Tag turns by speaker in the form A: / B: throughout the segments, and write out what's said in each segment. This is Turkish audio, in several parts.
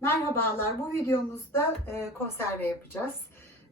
A: Merhabalar, bu videomuzda e, konserve yapacağız.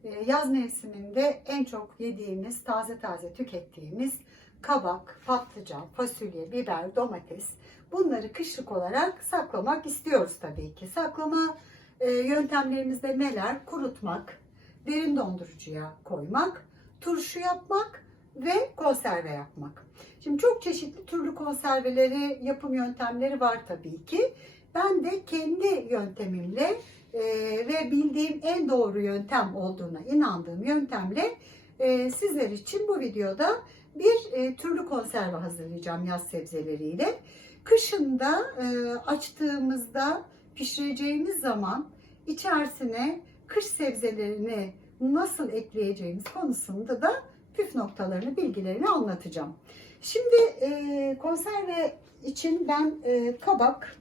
A: E, yaz mevsiminde en çok yediğimiz, taze taze tükettiğimiz kabak, patlıcan, fasulye, biber, domates bunları kışlık olarak saklamak istiyoruz tabii ki. Saklama e, yöntemlerimiz de neler? Kurutmak, derin dondurucuya koymak, turşu yapmak ve konserve yapmak. Şimdi çok çeşitli türlü konserveleri, yapım yöntemleri var tabii ki. Ben de kendi yöntemimle e, ve bildiğim en doğru yöntem olduğuna inandığım yöntemle e, sizler için bu videoda bir e, türlü konserve hazırlayacağım yaz sebzeleriyle. Kışında e, açtığımızda pişireceğimiz zaman içerisine kış sebzelerini nasıl ekleyeceğimiz konusunda da püf noktalarını, bilgilerini anlatacağım. Şimdi e, konserve için ben e, kabak,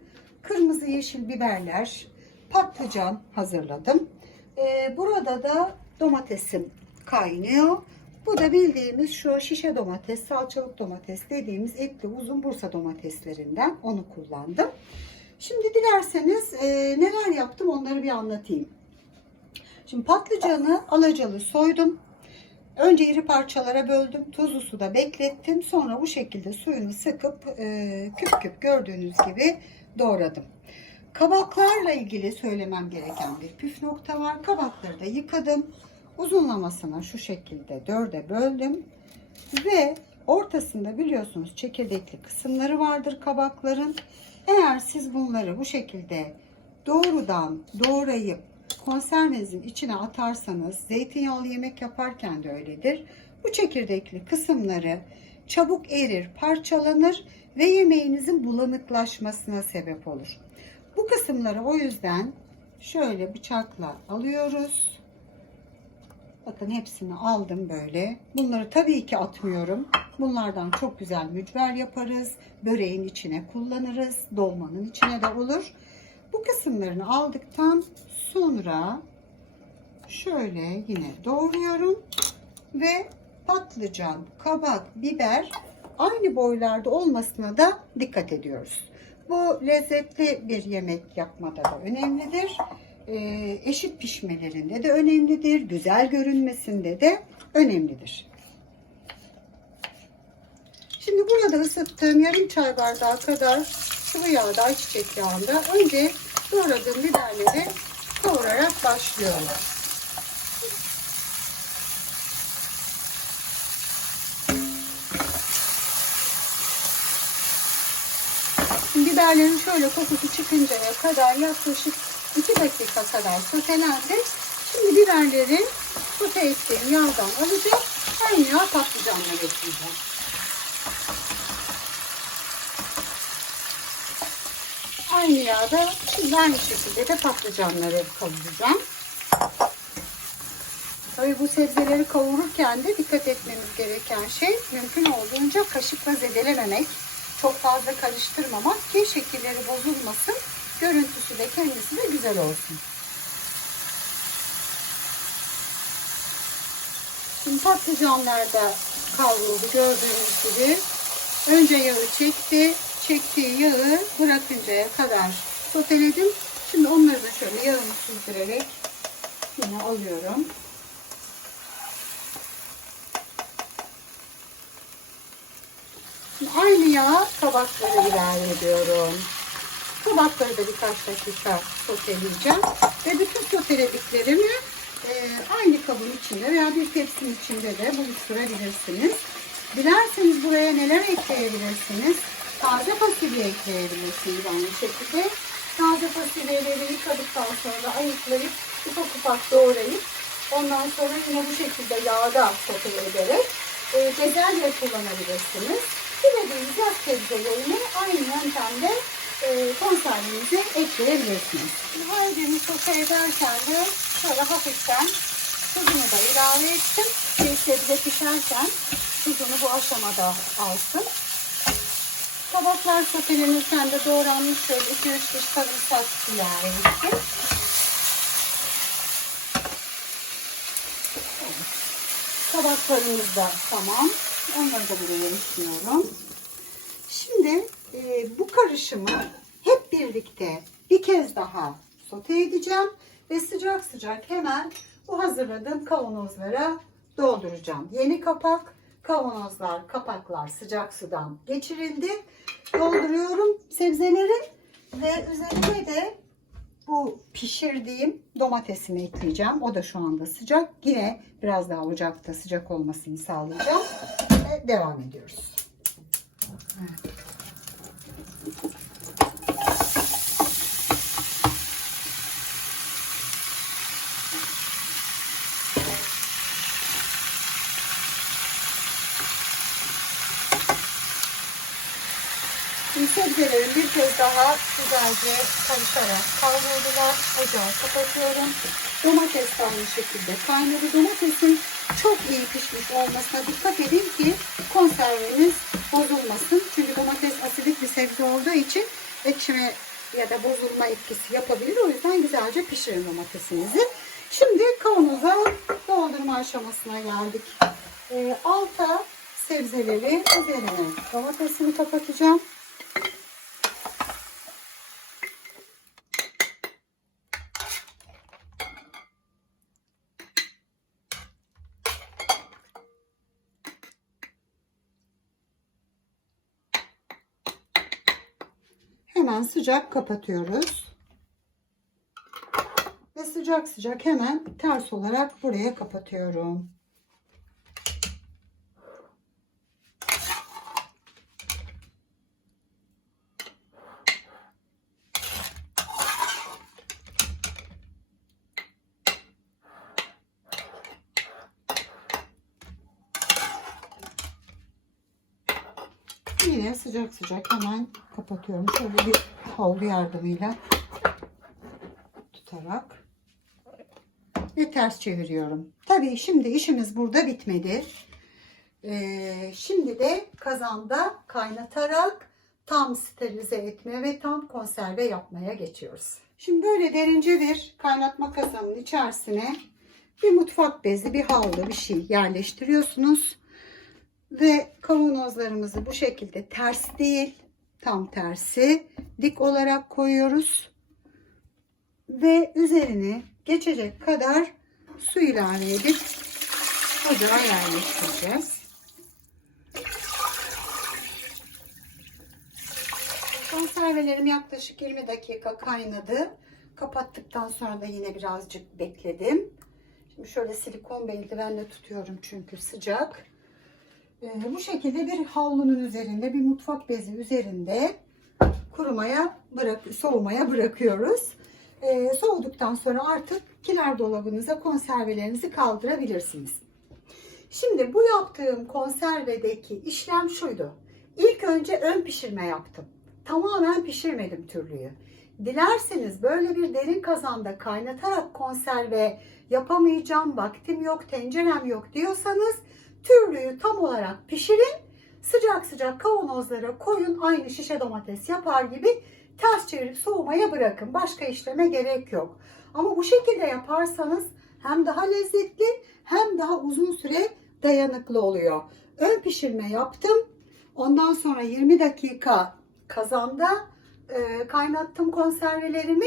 A: kırmızı yeşil biberler, patlıcan hazırladım. E, burada da domatesim kaynıyor. Bu da bildiğimiz şu şişe domates, salçalık domates dediğimiz etli uzun Bursa domateslerinden onu kullandım. Şimdi dilerseniz e, neler yaptım onları bir anlatayım. Şimdi patlıcanı alacalı soydum. Önce iri parçalara böldüm. Tuzlu suda beklettim. Sonra bu şekilde suyunu sıkıp e, küp küp gördüğünüz gibi doğradım. Kabaklarla ilgili söylemem gereken bir püf nokta var. Kabakları da yıkadım. Uzunlamasına şu şekilde dörde böldüm. Ve ortasında biliyorsunuz çekirdekli kısımları vardır kabakların. Eğer siz bunları bu şekilde doğrudan doğrayıp konservenizin içine atarsanız zeytinyağlı yemek yaparken de öyledir. Bu çekirdekli kısımları çabuk erir, parçalanır ve yemeğinizin bulanıklaşmasına sebep olur. Bu kısımları o yüzden şöyle bıçakla alıyoruz. Bakın hepsini aldım böyle. Bunları tabii ki atmıyorum. Bunlardan çok güzel mücver yaparız. Böreğin içine kullanırız. Dolmanın içine de olur. Bu kısımlarını aldıktan sonra şöyle yine doğruyorum ve patlıcan, kabak, biber aynı boylarda olmasına da dikkat ediyoruz. Bu lezzetli bir yemek yapmada da önemlidir. Ee, eşit pişmelerinde de önemlidir. Güzel görünmesinde de önemlidir. Şimdi burada ısıttığım yarım çay bardağı kadar sıvı yağda, ayçiçek yağında önce doğradığım biberleri kavurarak başlıyorum. Şimdi biberlerin şöyle kokusu çıkıncaya kadar yaklaşık 2 dakika kadar sotelendi. Şimdi biberleri sote ettiğim yağdan alacağım. Aynı yağ patlıcanla ekleyeceğim. Aynı yağda şimdi aynı şekilde de patlıcanları kavuracağım. Tabii bu sebzeleri kavururken de dikkat etmemiz gereken şey mümkün olduğunca kaşıkla zedelememek. Çok fazla karıştırmamak ki şekilleri bozulmasın. Görüntüsü de kendisi de güzel olsun. Şimdi patlıcanlar da kavruldu gördüğünüz gibi. Önce yağı çekti. Çektiği yağı bırakıncaya kadar soteledim. Şimdi onları da şöyle yağını süzdürerek yine alıyorum. Aynı yağa kabakları ilave ediyorum. Kabakları da birkaç dakika soteleyeceğim. Ve bütün sotelediklerimi e, aynı kabın içinde veya bir tepsinin içinde de buluşturabilirsiniz. Dilerseniz buraya neler ekleyebilirsiniz? Taze fasulye ekleyebilirsiniz aynı şekilde. Taze fasulyeleri yıkadıktan sonra ayıklayıp ufak ufak doğrayıp ondan sonra yine bu şekilde yağda sote ederek e, bezelye kullanabilirsiniz. Dilediğiniz yaz sebzelerini aynı yöntemle e, konservenize ekleyebilirsiniz. Her birini sote ederken de şöyle hafiften tuzunu da ilave ettim. Bir sebze pişerken tuzunu bu aşamada alsın. Kabaklar sotelenirken de doğranmış şöyle 2-3 diş sarımsak ilave ettim. Kabaklarımız da tamam. Onları da buraya ekliyorum. Şimdi e, bu karışımı hep birlikte bir kez daha sote edeceğim ve sıcak sıcak hemen bu hazırladığım kavanozlara dolduracağım. Yeni kapak, kavanozlar, kapaklar sıcak sudan geçirildi. Dolduruyorum sebzeleri ve üzerine de bu pişirdiğim domatesimi ekleyeceğim. O da şu anda sıcak. Yine biraz daha ocakta sıcak olmasını sağlayacağım. Devam ediyoruz. Şimdi sebzelerim bir kez daha güzelce karışarak kavruldular. Ocağı kapatıyorum. Domates de şekilde kaynadı. Domatesin çok iyi pişmiş olmasına dikkat edin ki konserveniz bozulmasın. Çünkü domates asidik bir sebze olduğu için ekşime ya da bozulma etkisi yapabilir. O yüzden güzelce pişirin domatesinizi. Şimdi kavanoza doldurma aşamasına geldik. Ee, alta sebzeleri üzerine domatesini kapatacağım. Hemen sıcak kapatıyoruz. Ve sıcak sıcak hemen ters olarak buraya kapatıyorum. Yine sıcak sıcak hemen kapatıyorum. Şöyle bir havlu yardımıyla tutarak ve ters çeviriyorum. Tabii şimdi işimiz burada bitmedi. Ee, şimdi de kazanda kaynatarak tam sterilize etme ve tam konserve yapmaya geçiyoruz. Şimdi böyle derince bir kaynatma kazanın içerisine bir mutfak bezi, bir havlu bir şey yerleştiriyorsunuz. Ve kavanozlarımızı bu şekilde ters değil, tam tersi dik olarak koyuyoruz. Ve üzerine geçecek kadar su ilave edip ocağa yerleştireceğiz. Konservelerim yaklaşık 20 dakika kaynadı. Kapattıktan sonra da yine birazcık bekledim. Şimdi şöyle silikon bir eldivenle tutuyorum çünkü sıcak. Ee, bu şekilde bir havlunun üzerinde bir mutfak bezi üzerinde kurumaya bırak soğumaya bırakıyoruz. Ee, soğuduktan sonra artık kiler dolabınıza konservelerinizi kaldırabilirsiniz. Şimdi bu yaptığım konservedeki işlem şuydu. İlk önce ön pişirme yaptım. Tamamen pişirmedim türlüyü. Dilerseniz böyle bir derin kazanda kaynatarak konserve yapamayacağım, vaktim yok, tencerem yok diyorsanız türlüyü tam olarak pişirin. Sıcak sıcak kavanozlara koyun. Aynı şişe domates yapar gibi ters çevirip soğumaya bırakın. Başka işleme gerek yok. Ama bu şekilde yaparsanız hem daha lezzetli hem daha uzun süre dayanıklı oluyor. Ön pişirme yaptım. Ondan sonra 20 dakika kazanda e, kaynattım konservelerimi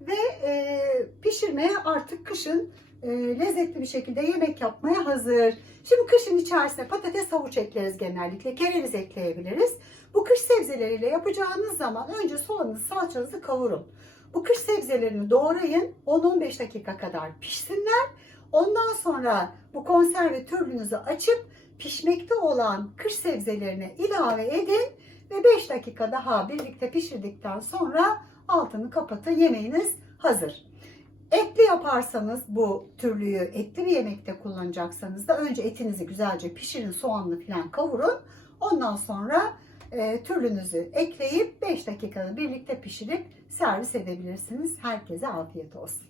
A: ve e, pişirmeye artık kışın e, lezzetli bir şekilde yemek yapmaya hazır. Şimdi kışın içerisine patates havuç ekleriz genellikle. Kereviz ekleyebiliriz. Bu kış sebzeleriyle yapacağınız zaman önce soğanınızı salçanızı kavurun. Bu kış sebzelerini doğrayın. 10-15 dakika kadar pişsinler. Ondan sonra bu konserve türlünüzü açıp pişmekte olan kış sebzelerine ilave edin ve 5 dakika daha birlikte pişirdikten sonra altını kapatın. Yemeğiniz hazır. Etli yaparsanız bu türlüyü etli bir yemekte kullanacaksanız da önce etinizi güzelce pişirin, soğanlı falan kavurun. Ondan sonra e, türlünüzü ekleyip 5 dakikada birlikte pişirip servis edebilirsiniz. Herkese afiyet olsun.